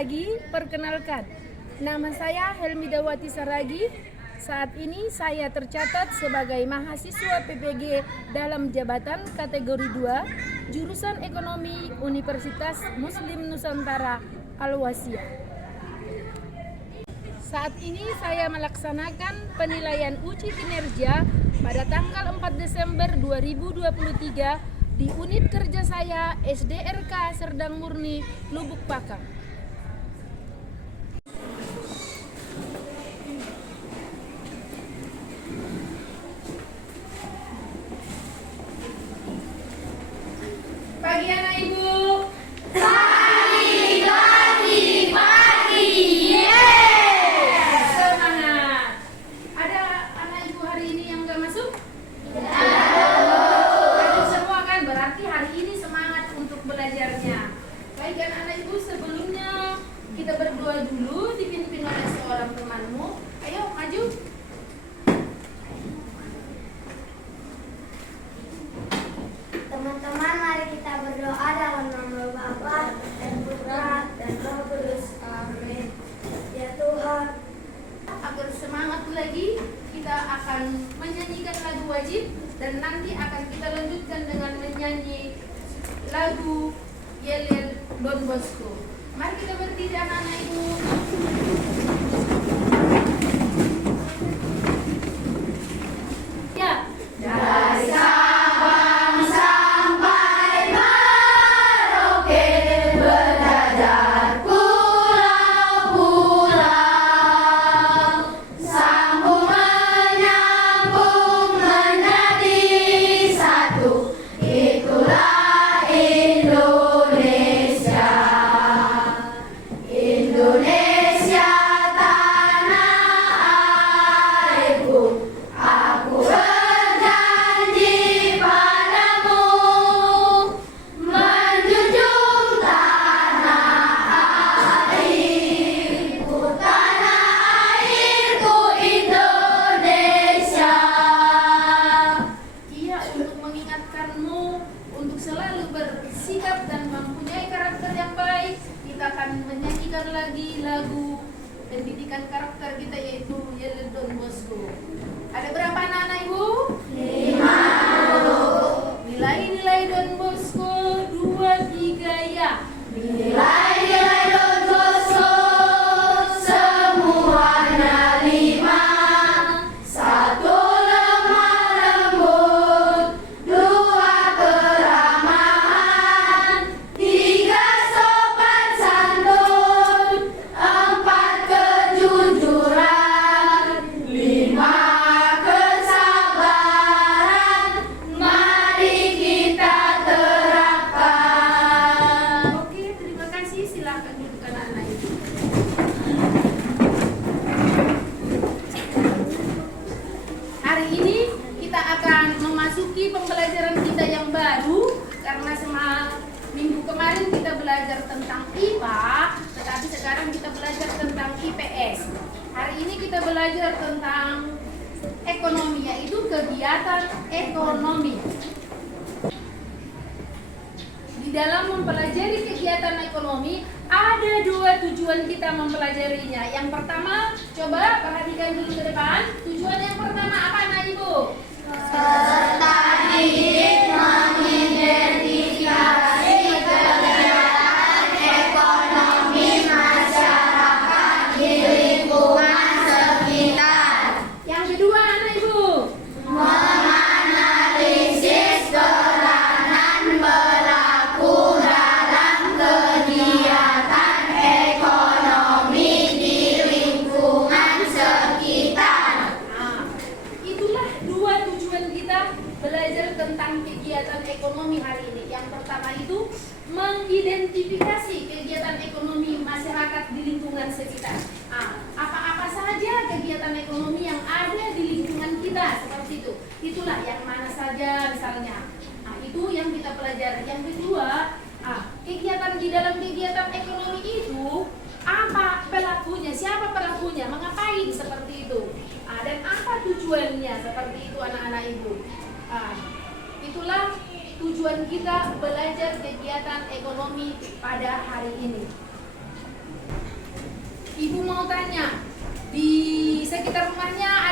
Saragi. Perkenalkan, nama saya Helmidawati Saragi. Saat ini saya tercatat sebagai mahasiswa PPG dalam jabatan kategori 2, jurusan Ekonomi Universitas Muslim Nusantara Al-Wasiyah. Saat ini saya melaksanakan penilaian uji kinerja pada tanggal 4 Desember 2023 di unit kerja saya SDRK Serdang Murni, Lubuk Pakam. Pagi anak ibu. Baik anak ibu, sebelumnya kita berdoa dulu dipimpin oleh seorang temanmu. Ayo maju. Teman-teman, mari kita berdoa dalam nama Bapa dan Putra dan Roh Kudus. Amin. Ya Tuhan, Agar semangat lagi, kita akan menyanyikan lagu wajib dan nanti akan kita lanjutkan dengan menyanyi lagu Yel-Yel Don Bosco. Mari kita berdiri anak-anak ibu. Ya. Dari Sabang sampai Merauke, berjajar pulau-pulau, sambung menyambung menjadi satu. Itulah Indonesia. Indonesia tanah airku, aku berjanji padamu menjunjung tanah airku Indonesia. Iya, untuk mengingatkanmu untuk selalu bersikap dan mempunyai karakter yang baik, kita akan menyanyikan lagi lagu pendidikan karakter kita, yaitu Yel Don Bosco. Ada berapa anak-anak ibu? 5. Nilai-nilai Don Bosco 2, 3 ya. Nilai-nilai Don Bosco semuanya 5. 1 lemah lembut, 2 keramahan, 3 sopan santun, 4 kejujuran, 5 kesabaran. Mari kita terapkan. Oke, terima kasih. Silakan duduk anak-anak ibu. Hari ini kita akan memasuki pembelajaran kita yang baru, karena minggu kemarin kita belajar tentang IPA, tetapi sekarang kita belajar tentang IPS. Hari ini kita belajar tentang ekonomi, yaitu kegiatan ekonomi. Di dalam mempelajari kegiatan ekonomi, ada 2 tujuan kita mempelajarinya. Yang pertama, coba perhatikan dulu ke depan. Tujuan yang pertama apa anak ibu? serta didik mengidentifikasi kegiatan ekonomi masyarakat di lingkungan sekitar. Yang kedua anak ibu? Menganalisis peranan berlaku dalam kegiatan ekonomi di lingkungan sekitar. Nah, itulah 2 tujuan kita belajar tentang kegiatan ekonomi hari ini. Yang pertama itu mengidentifikasi kegiatan ekonomi masyarakat di lingkungan sekitar. Apa-apa saja kegiatan ekonomi yang ada di lingkungan kita, seperti itu. Itulah yang mana saja misalnya. Itu yang kita pelajari. Yang kedua, kegiatan di dalam kegiatan ekonomi itu apa pelakunya, siapa pelakunya, mengapain seperti itu. Dan apa tujuannya, seperti itu anak-anak ibu. Itulah tujuan kita belajar kegiatan ekonomi pada hari ini. Ibu mau tanya, di sekitar rumahnya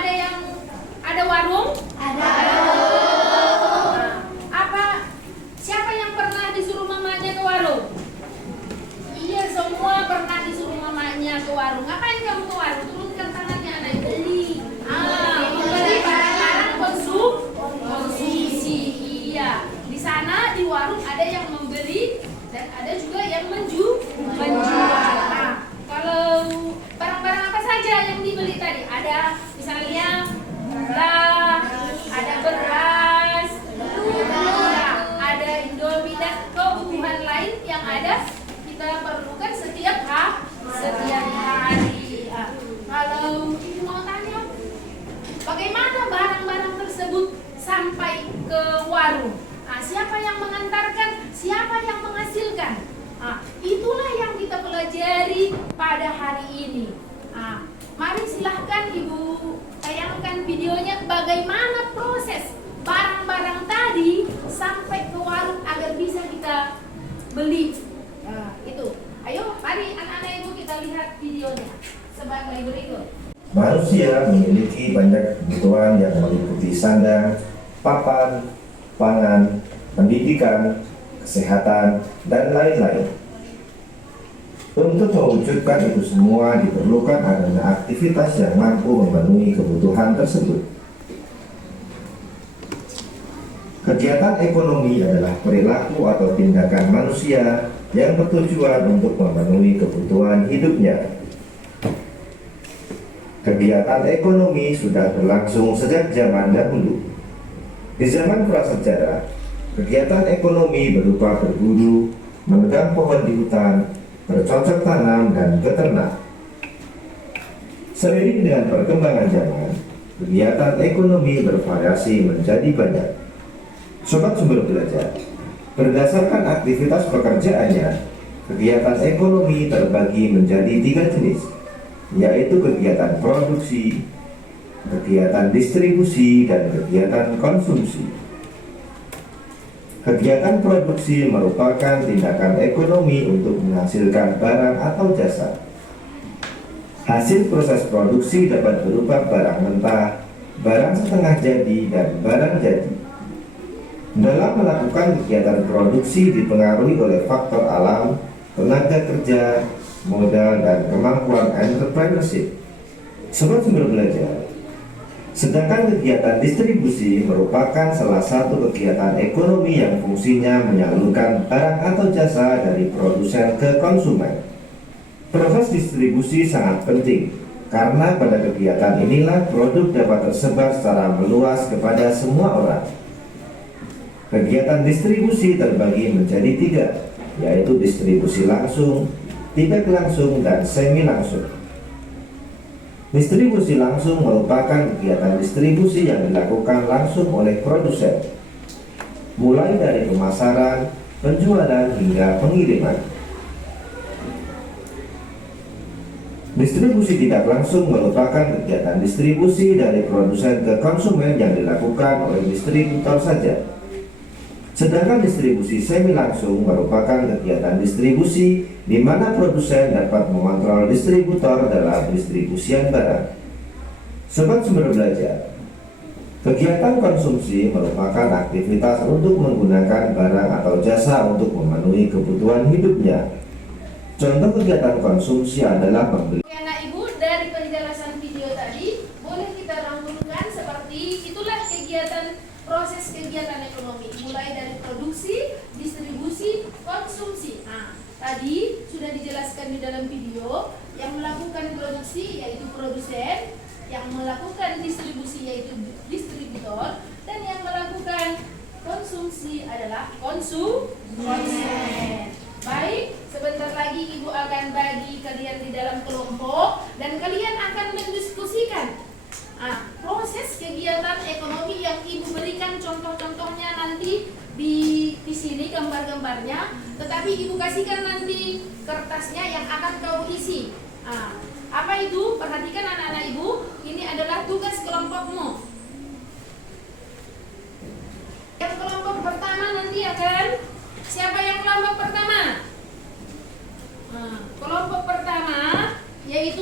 ada warung? Ada. Nah, siapa yang pernah disuruh mamanya ke warung? Iya, semua pernah disuruh mamanya ke warung. Ngapain kamu ke warung? Turunkan tangannya anak ibu. Membeli barang-barang konsumsi. Iya, di sana di warung ada yang membeli dan ada juga yang menjual. Nah, kalau barang-barang apa saja yang dibeli tadi? Ada misalnya gula, ada beras, ada Indomie dan kebutuhan lain yang ada kita perlukan setiap hari. Kalau ibu mau tanya, bagaimana barang-barang tersebut sampai ke warung? Siapa yang mengantarkan? Siapa yang menghasilkan? Itulah yang kita pelajari pada hari ini. Mari silahkan ibu tayangkan videonya bagaimana proses barang-barang tadi sampai ke warung agar bisa kita beli. Itu. Ayo, mari anak-anak ibu kita lihat videonya sebagai berikut. Manusia memiliki banyak kebutuhan yang meliputi sandang, papan, pangan, pendidikan, kesehatan, dan lain-lain. Untuk mewujudkan itu semua diperlukan adanya aktivitas yang mampu memenuhi kebutuhan tersebut. Kegiatan ekonomi adalah perilaku atau tindakan manusia yang bertujuan untuk memenuhi kebutuhan hidupnya. Kegiatan ekonomi sudah berlangsung sejak zaman dahulu. Di zaman prasejarah, kegiatan ekonomi berupa berburu, menebang pohon di hutan, bercocok tanam, dan beternak. Seiring dengan perkembangan zaman, kegiatan ekonomi bervariasi menjadi banyak. Sobat Sumber Belajar, berdasarkan aktivitas pekerjaannya, kegiatan ekonomi terbagi menjadi 3 jenis, yaitu kegiatan produksi, kegiatan distribusi, dan kegiatan konsumsi. Kegiatan produksi merupakan tindakan ekonomi untuk menghasilkan barang atau jasa. Hasil proses produksi dapat berupa barang mentah, barang setengah jadi, dan barang jadi. Dalam melakukan kegiatan produksi dipengaruhi oleh faktor alam, tenaga kerja, modal, dan kemampuan entrepreneurship. Sobat Sumber Belajar, sedangkan kegiatan distribusi merupakan salah satu kegiatan ekonomi yang fungsinya menyalurkan barang atau jasa dari produsen ke konsumen. Proses distribusi sangat penting karena pada kegiatan inilah produk dapat tersebar secara meluas kepada semua orang. Kegiatan distribusi terbagi menjadi 3, yaitu distribusi langsung, tidak langsung, dan semi langsung. Distribusi langsung merupakan kegiatan distribusi yang dilakukan langsung oleh produsen, mulai dari pemasaran, penjualan, hingga pengiriman. Distribusi tidak langsung merupakan kegiatan distribusi dari produsen ke konsumen yang dilakukan oleh distributor saja. Sedangkan distribusi semi langsung merupakan kegiatan distribusi di mana produsen dapat mengontrol distributor dalam distribusian barang. Sobat Sumber Belajar, kegiatan konsumsi merupakan aktivitas untuk menggunakan barang atau jasa untuk memenuhi kebutuhan hidupnya. Contoh kegiatan konsumsi adalah membeli. Anak ibu, dari penjelasan video tadi boleh kita rangkumkan seperti itulah proses kegiatan ekonomi, mulai dari produksi, distribusi, konsumsi. Tadi sudah dijelaskan di dalam video, yang melakukan produksi yaitu produsen, yang melakukan distribusi yaitu distributor, dan yang melakukan konsumsi adalah konsumen. Baik, sebentar lagi ibu akan bagi kalian di dalam kelompok dan kalian akan mendiskusikan proses kegiatan ekonomi yang ibu berikan contoh-contohnya nanti di sini gambar-gambarnya, tetapi ibu kasihkan nanti kertasnya yang akan kau isi. Apa itu? Perhatikan anak-anak ibu, ini adalah tugas kelompokmu. Yang kelompok pertama nanti akan, siapa yang kelompok pertama? Kelompok pertama yaitu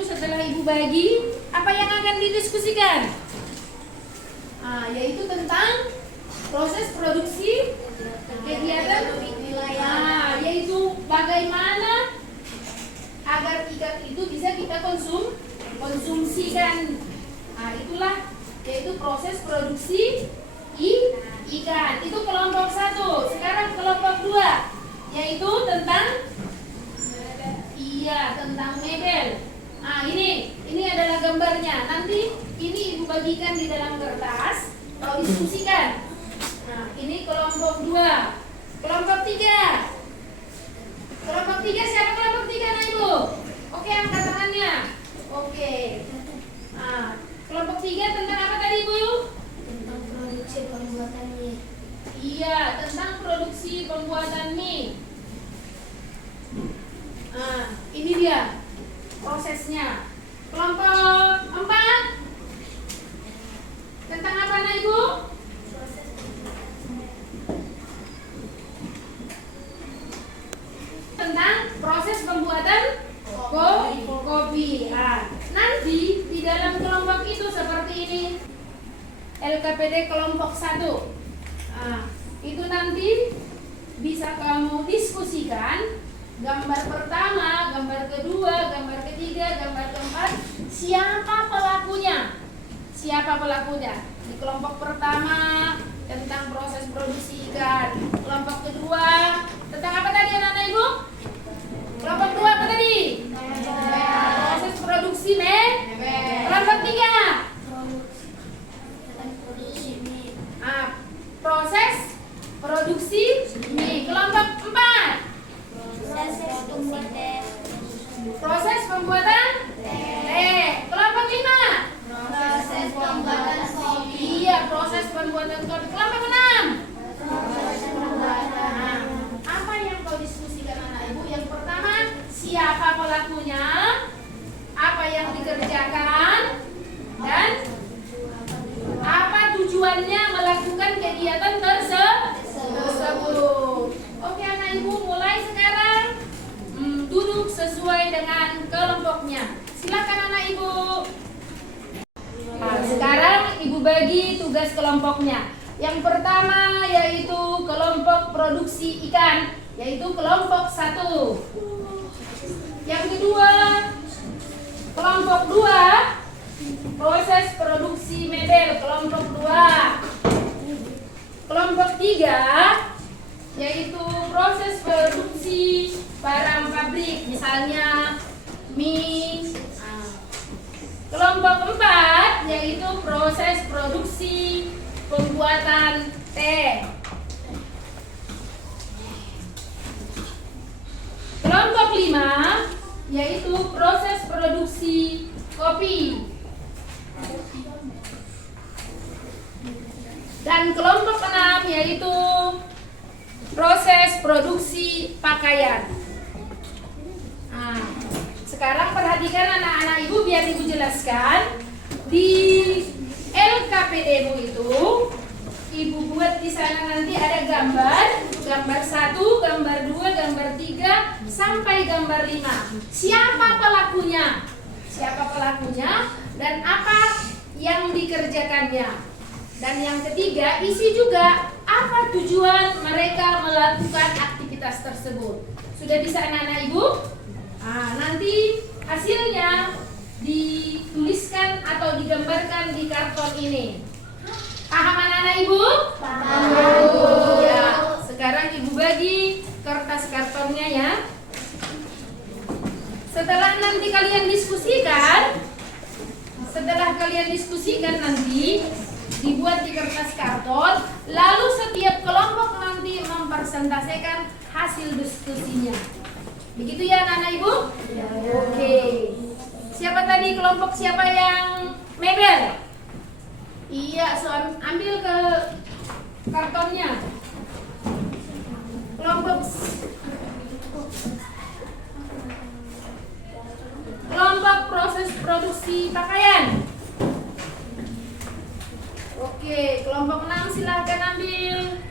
bagi, apa yang akan didiskusikan? Yaitu tentang proses produksi kegiatan, yaitu bagaimana agar ikan itu bisa kita konsumsikan. Itulah yaitu proses produksi ikan. Itu kelompok 1. Sekarang kelompok 2, yaitu tentang mebel. Ini adalah gambarnya. Nanti ini ibu bagikan di dalam kertas, kalau diskusikan. Ini kelompok 2. Kelompok 3. Kelompok 3, siapa kelompok 3 nah ibu? Oke, angkat tangannya. Oke. Kelompok 3 tentang apa tadi ibu? Tentang produksi pembuatan mie. Iya, tentang produksi pembuatan mie. Ini dia prosesnya. Kelompok 4 tentang apa nah ibu? Tentang proses pembuatan kopi. Nanti di dalam kelompok itu seperti ini. LKPD kelompok 1. Itu nanti bisa kamu diskusikan gambar pertama, gambar kedua, gambar ketiga, gambar keempat, siapa pelakunya? Siapa pelakunya? Di kelompok pertama tentang proses produksi ikan. Kelompok kedua tentang apa tadi anak-anak ibu? Kelompok 2 apa tadi? Proses produksi Kelompok 3 proses produksi mie. Kelompok 4 proses pembuatan teh. Kelompok 5 Proses pembuatan kopi. Iya, proses pembuatan kopi. Kelompok 6 apa yang kau diskusikan anak ibu? Yang pertama, siapa pelakunya, apa yang dikerjakan, dan apa tujuannya melakukan kegiatan tersebut. Oke anak ibu, mulai sekarang duduk sesuai dengan kelompoknya. Silakan anak ibu. Sekarang ibu bagi tugas kelompoknya. Yang pertama yaitu kelompok produksi ikan, yaitu kelompok 1. Yang kedua, kelompok 2 proses produksi mebel, kelompok 2. Kelompok 3 yaitu proses produksi barang pabrik, misalnya mie. Kelompok 4 yaitu proses produksi pembuatan teh. Kelompok 5 yaitu proses produksi kopi. Dan kelompok 6 yaitu proses produksi pakaian. Sekarang perhatikan anak-anak ibu, biar ibu jelaskan. Di LKPD-mu itu ibu buat di sana nanti ada gambar 1, gambar 2, gambar 3 sampai gambar 5. Siapa pelakunya? Dan apa yang dikerjakannya? Dan yang ketiga, isi juga apa tujuan mereka melakukan aktivitas tersebut. Sudah bisa anak-anak ibu? Nanti hasilnya dituliskan atau digambarkan di karton ini. Paham anak-anak ibu? Paham. Ya, sekarang ibu bagi kertas kartonnya ya. Setelah nanti kalian diskusikan, nanti dibuat di kertas karton, lalu setiap kelompok nanti mempresentasikan hasil diskusinya. Begitu ya anak-anak ibu? Ya. Oke. Siapa tadi kelompok siapa yang mebel? Iya, ambil ke kartonnya. Kelompok proses produksi pakaian. Oke, kelompok 6 silahkan ambil.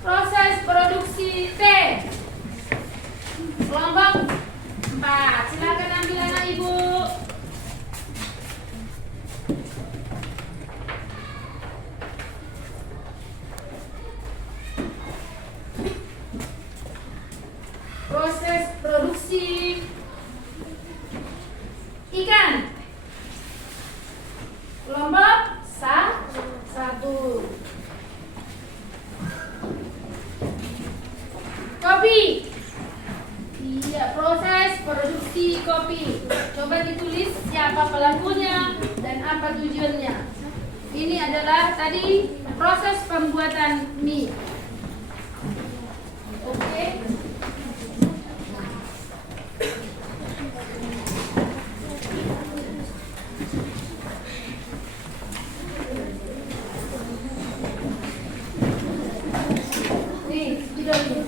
Proses produksi teh. Kelompok 4 produksi ikan. Kelompok satu. Kopi. Iya, proses produksi kopi. Coba ditulis siapa pelakunya dan apa tujuannya. Ini adalah tadi proses pembuatan mie. Oke. Nih, tidak nih.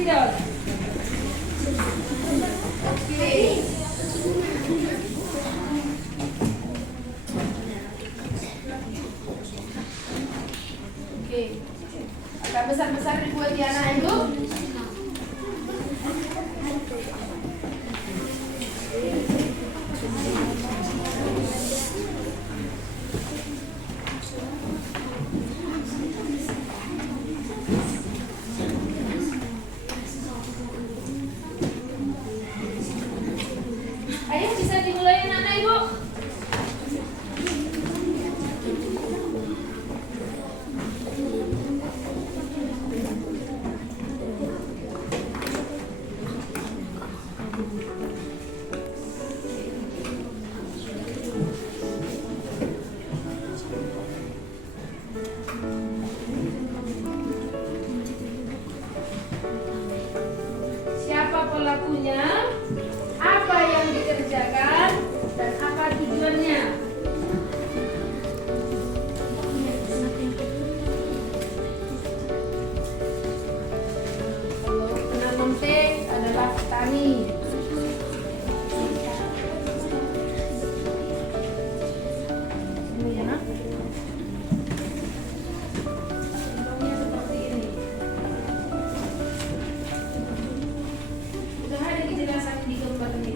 Tidak. Oke. Oke. Agak besar-besar dibuat ya anak itu. Ayo bisa dimulai anak-anak ibu. Siapa pelakunya? Apa yang dikerjakan dan apa tujuannya? Kalau penanam teh adalah petani. Ini ya, nak. Contohnya seperti ini. Sudah ada kejelasan di gambar ini.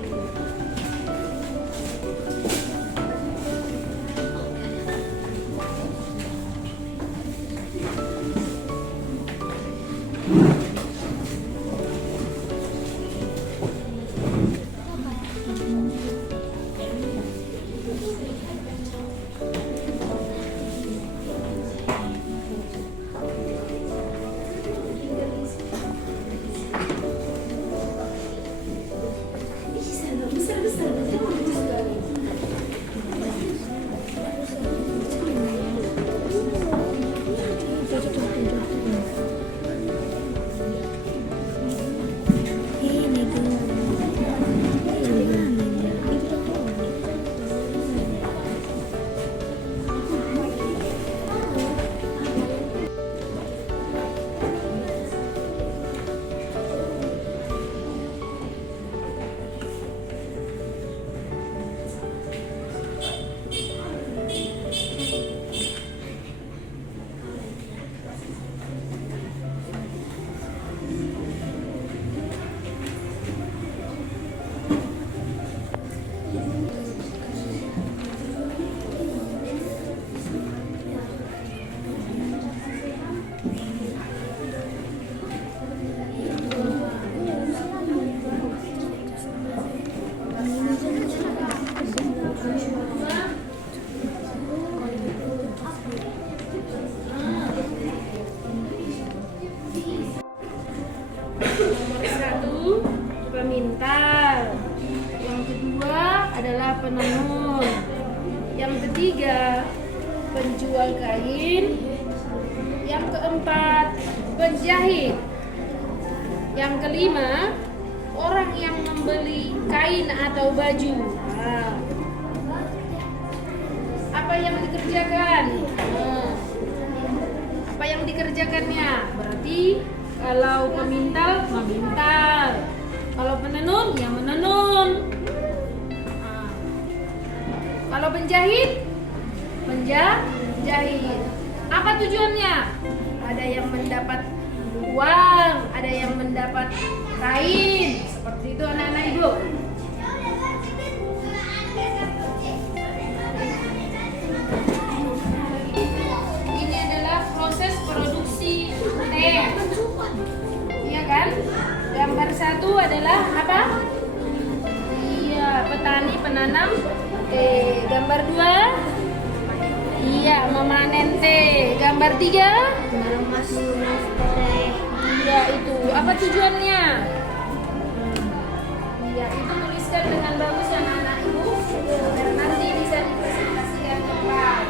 Nomor satu, pemintal. Yang kedua adalah penenun. Yang ketiga, penjual kain. Yang keempat, penjahit. Yang kelima, orang yang membeli kain atau baju. Nah, apa yang dikerjakan? Apa yang dikerjakannya? Berarti kalau pemintal, memintal. Kalau penenun, ya menenun. Nah, kalau penjahit, menjahit. Apa tujuannya? Ada yang mendapat uang, ada yang mendapat kain. Seperti itu anak-anak ibu. menanam. Gambar 2. Iya, memanen teh. Gambar 3. Iya, itu. Apa tujuannya? Iya, itu tuliskan dengan bagus ya anak-anak ibu. Biar nanti bisa dipresentasikan ke Pak.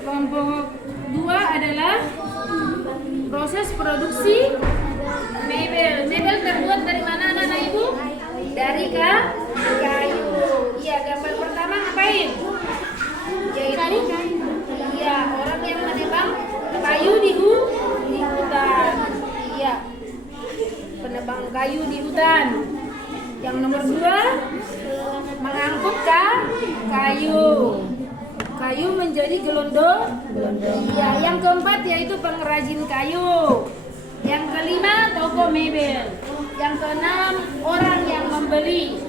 Kelompok 2 adalah proses produksi mebel. Mebel terbuat dari mana anak-anak ibu? Dari kayu. Iya, gambar pertama ngapain? Yaitu iya, orang yang menebang kayu di hutan. Iya, penebang kayu di hutan. Yang nomor 2, mengangkut kayu. Kayu menjadi gelondong. Iya, yang keempat yaitu pengrajin kayu. Yang kelima, toko mebel. Yang keenam, orang yang membeli.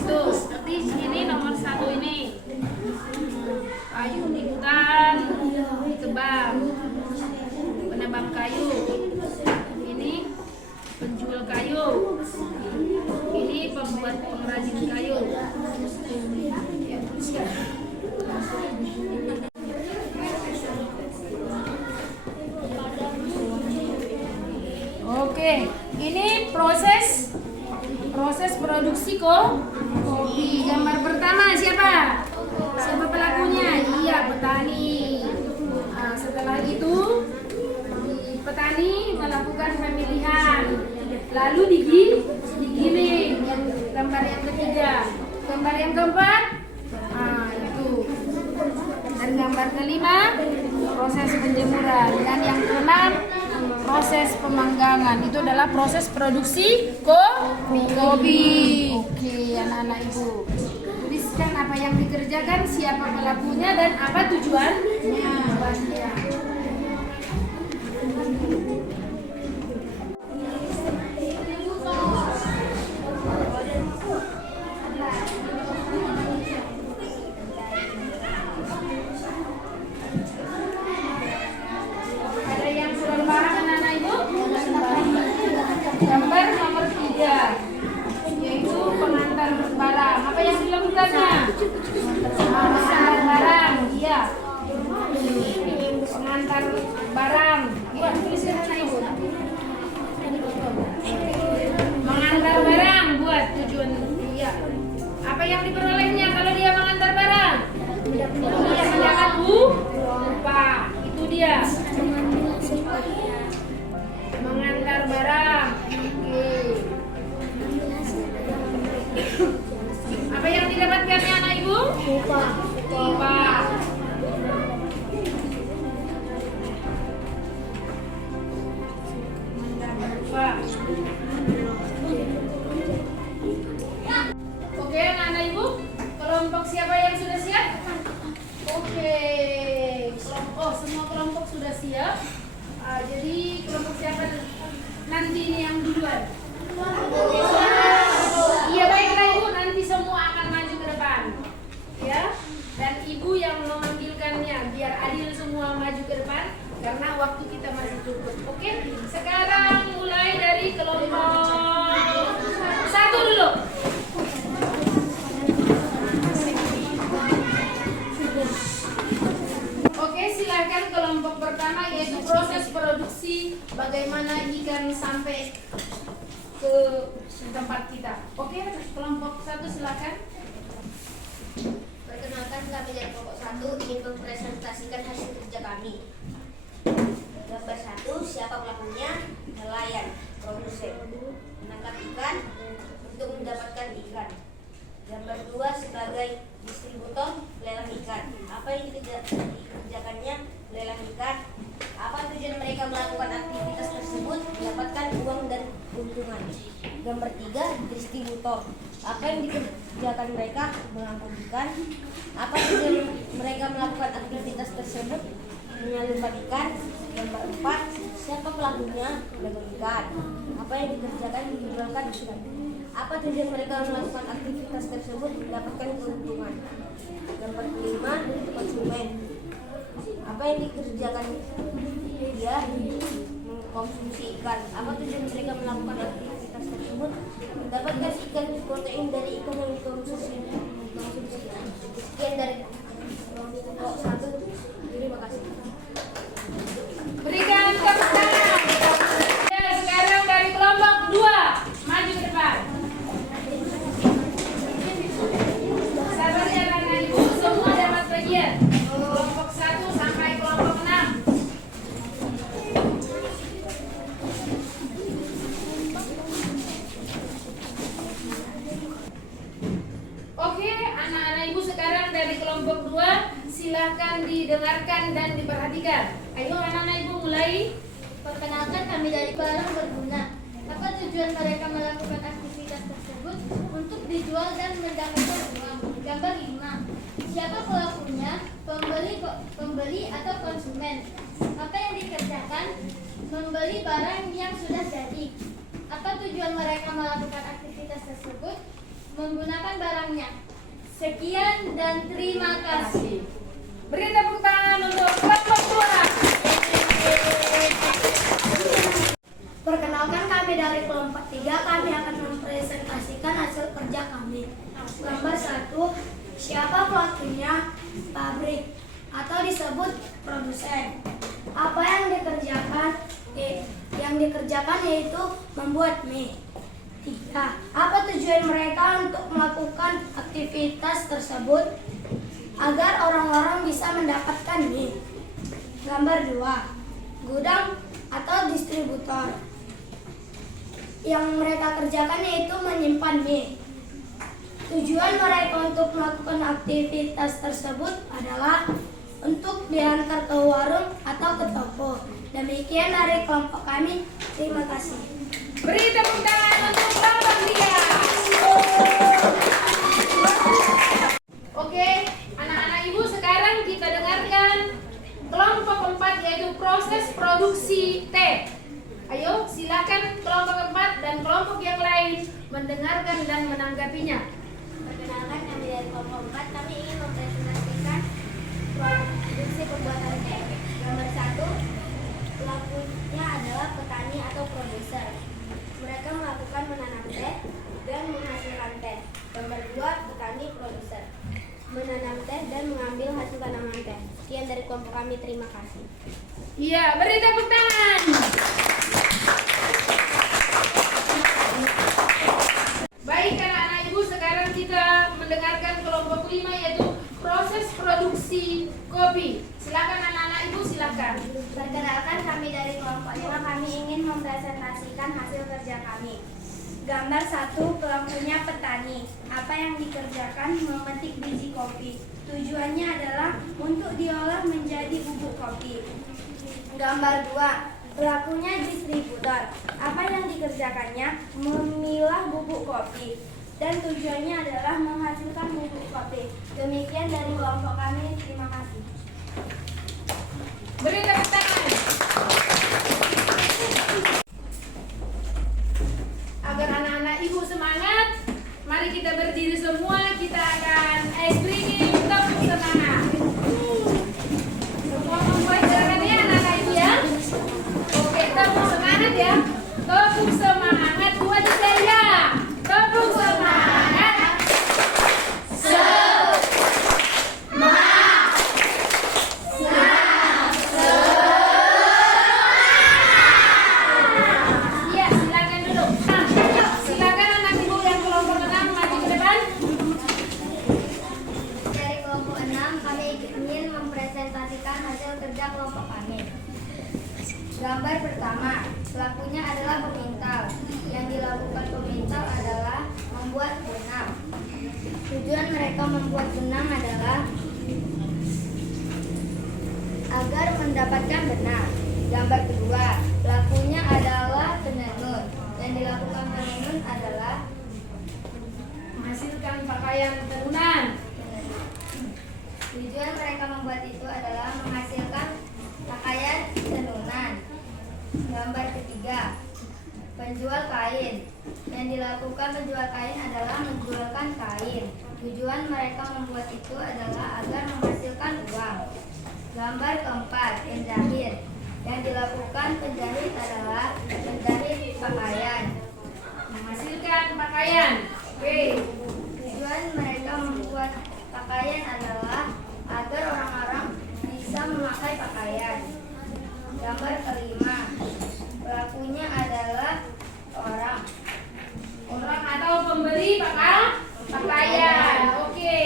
Tuh, seperti sini nomor 1 ini. Kayu di hutan, ditebang. Penebang kayu. Ini penjual kayu. Ini pembuat pengrajin kayu. Ya, tuliskan. Oke, ini proses produksi kopi. Gambar pertama siapa? Siapa pelakunya? Iya, petani. Setelah itu petani melakukan pemilihan, lalu digiling. Yang gambar yang ketiga. Gambar yang keempat, itu. Dan gambar kelima, proses penjemuran. Dan yang keenam, proses pemanggangan. Itu adalah proses produksi kopi. Oke, anak-anak ibu. Tuliskan apa yang dikerjakan, siapa pelakunya, dan apa tujuannya. Ada yang kurang paham anak-anak ibu? Gambar nomor 3, yaitu pengantar barang. Apa yang dilakukannya? Pengantar barang, iya. Pengantar barang. Buat tuliskan anak ibu. Mengantar barang buat tujuan, iya. Apa yang diperolehnya kalau dia mengantar barang? Dia mendapat upah. Itu dia. Mengantar barang. Oke. Apa yang didapatkannya anak ibu? Upah. Mendapat upah. Oke, anak-anak ibu, kelompok siapa yang sudah siap? Oke, semua kelompok sudah siap. Jadi kelompok siapa nanti ini yang duluan? Iya, baiklah ibu, nanti semua akan maju ke depan, ya. Dan ibu yang memanggilkannya biar adil semua maju ke depan karena waktu kita masih cukup. Oke, sekarang mulai dari kelompok 1 dulu. Oke, silakan kelompok pertama yaitu proses produksi bagaimana ikan sampai ke tempat kita. Oke, kelompok 1 silakan. Perkenalkan, kami dari kelompok 1 ingin mempresentasikan hasil kerja kami. Gambar 1, siapa pelakunya? Nelayan, produsen, menangkap ikan untuk mendapatkan ikan. Gambar 2, sebagai distributor, lelang ikan. Apa yang dikerjakannya? Lelang ikan. Apa tujuan mereka melakukan aktivitas tersebut? Mendapatkan uang dan keuntungan. Gambar 3, distributor. Apa yang dikerjakan mereka? Mengangkut ikan. Apa tujuan mereka melakukan aktivitas tersebut? Menyalurkan ikan. Gambar 4, Siapa pelakunya? Menentukan. Apa yang dikerjakan dijualkan surat. Apa tujuan mereka melakukan aktivitas tersebut? Mendapatkan keuntungan. Gambar kelima, konsumen. Apa yang dikerjakan dia? Mengkonsumsi ikan. Apa tujuan mereka melakukan aktivitas tersebut? Mendapatkan ikan protein dari ikan yang dikonsumsi. Sekian dari kelompok 1. Terima kasih. Berikan tepuk tangan. Ya, sekarang dari kelompok 2 maju ke depan. Sabar ya anak ibu, semua dapat bagian. Kelompok 1 sampai kelompok 6. Oke, anak-anak ibu sekarang dari kelompok 2 silahkan didengarkan dan diperhatikan. Ayo anak-anak ibu mulai. Perkenalkan, kami dari barang berguna. Apa tujuan mereka melakukan aktivitas tersebut? Untuk dijual dan mendapatkan uang. Gambar 5. Siapa pelakunya? Pembeli atau konsumen. Apa yang dikerjakan? Membeli barang yang sudah jadi. Apa tujuan mereka melakukan aktivitas tersebut? Menggunakan barangnya. Sekian dan terima kasih. Beri tepuk tangan untuk kelompok 2. Perkenalkan, kami dari kelompok 3. Kami akan mempresentasikan hasil kerja kami. Gambar 1. Siapa pelakunya? Pabrik atau disebut produsen. Apa yang dikerjakan? Yang dikerjakan yaitu membuat mie. 3. Apa tujuan mereka untuk melakukan aktivitas tersebut? Agar orang-orang bisa mendapatkan mie. Gambar 2. Gudang atau distributor. Yang mereka kerjakan yaitu menyimpan mie. Tujuan mereka untuk melakukan aktivitas tersebut adalah untuk diantar ke warung atau ke toko. Demikian dari kelompok kami. Terima kasih. Beri tepuk tangan untuk kelompok 3. Oke, anak-anak ibu sekarang kita dengarkan kelompok 4 yaitu proses produksi teh. Ayo silakan kelompok 4 dan kelompok yang lain mendengarkan dan menanggapinya. Perkenalkan, kami dari kelompok 4. Kami ingin mempresentasikan produksi pembuatan teh. Gambar 1. Pelakunya adalah petani atau produser. Mereka melakukan menanam teh dan menghasilkan teh. Gambar 2. Petani produser. Menanam teh dan mengambil hasil tanaman teh. Sekian dari kelompok kami. Terima kasih. Iya, beri tepuk tangan. Baik anak-anak ibu, sekarang kita mendengarkan kelompok 5 yaitu proses produksi kopi. Silakan anak-anak ibu, silakan. Perkenalkan, kami dari kelompok 5. Kami ingin mempresentasikan hasil kerja kami. Gambar 1. Pelakunya petani. Apa yang dikerjakan? Memetik biji kopi. Tujuannya adalah untuk diolah menjadi bubuk kopi. Gambar 2. Pelakunya distributor. Apa yang dikerjakannya? Memilah bubuk kopi. Dan tujuannya adalah menghasilkan bubuk kopi. Demikian dari kelompok kami. Terima kasih. Beri tepuk tangan. Agar anak-anak ibu semangat, mari kita berdiri semua. Kita akan ice breaking tepuk semangat. Semua membuat gerakannya anak-anak ibu ya. Oke, tepuk semangat ya. Tepuk semangat buat saya. Tepuk semangat. Iya, silakan duduk. Silakan anak ibu yang kelompok 6 maju ke depan. Dari kelompok 6, kami ingin mempresentasikan hasil kerja kelompok kami. Gambar pertama, pelakunya adalah pemintal. Yang dilakukan pemintal adalah membuat benang. Tujuan mereka membuat benang adalah agar mendapatkan benang. Gambar kedua, pelakunya adalah penenun. Yang dilakukan penenun adalah Menghasilkan pakaian tenunan. tujuan mereka membuat itu adalah menghasilkan pakaian tenunan. dilakukan penjual kain adalah menjualkan kain. Tujuan mereka membuat itu adalah agar menghasilkan uang. Gambar keempat, penjahit. Yang dilakukan penjahit adalah menjahit pakaian. Menghasilkan pakaian. Oke. Tujuan mereka membuat pakaian adalah agar orang-orang bisa memakai pakaian. Gambar kelima, pelakunya adalah orang. Orang atau pembeli pakaian. Oke.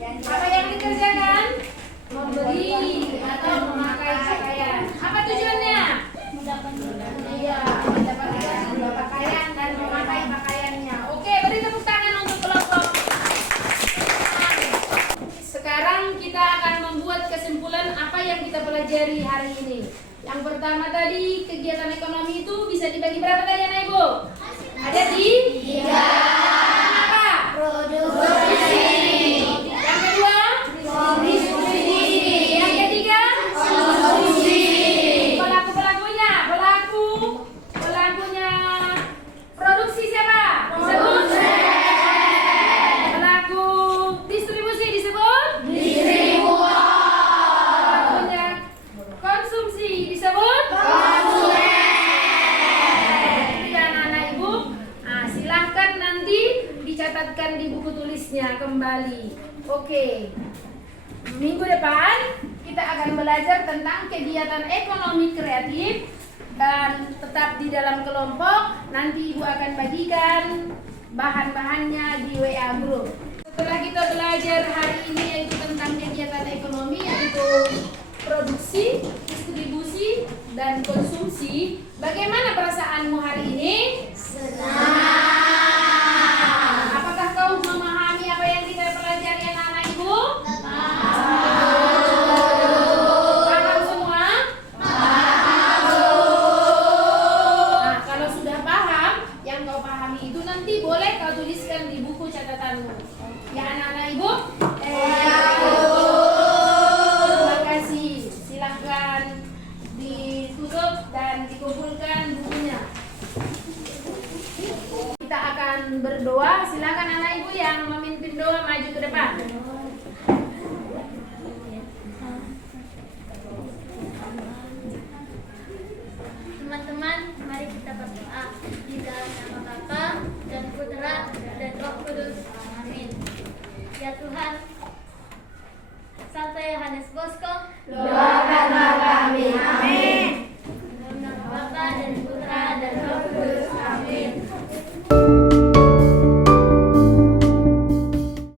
Apa yang dikerjakan? Membeli atau memakai pakaian. Apa tujuannya? Iya, mendapatkan sebuah pakaian dan memakai pakaiannya. Oke, beri tepuk tangan untuk kelompok. Sekarang kita akan membuat kesimpulan apa yang kita pelajari hari ini. Yang pertama tadi, kegiatan ekonomi itu bisa dibagi berapa tadi anak ibu? Ada di 3. Apa? Produksi. Yang kedua? Distribusi. Yang ketiga? Konsumsi. Pelakunya produksi siapa? Disebut? Pelaku distribusi disebut? Pelakunya konsumsi disebut? Silahkan nanti dicatatkan di buku tulisnya kembali. Oke. Minggu depan kita akan belajar tentang kegiatan ekonomi kreatif dan tetap di dalam kelompok. Nanti Ibu akan bagikan bahan-bahannya di WA group. Setelah kita belajar hari ini yaitu tentang kegiatan ekonomi yaitu produksi, distribusi, dan konsumsi, bagaimana perasaanmu hari ini? Apakah kau memahami apa yang kita pelajari anak-anak ibu? Paham semua? Nah, kalau sudah paham, yang kau pahami itu nanti boleh kau tuliskan di buku catatanmu. Ya anak-anak ibu? Terima kasih. Silahkan ditutup dan dikumpulkan bukunya. Kita akan berdoa. Silakan anak ibu yang memimpin doa maju ke depan. Teman-teman, mari kita berdoa di dalam nama Bapa dan Putra dan Roh Kudus. Amin. Ya Tuhan, Santo Yohanes Bosco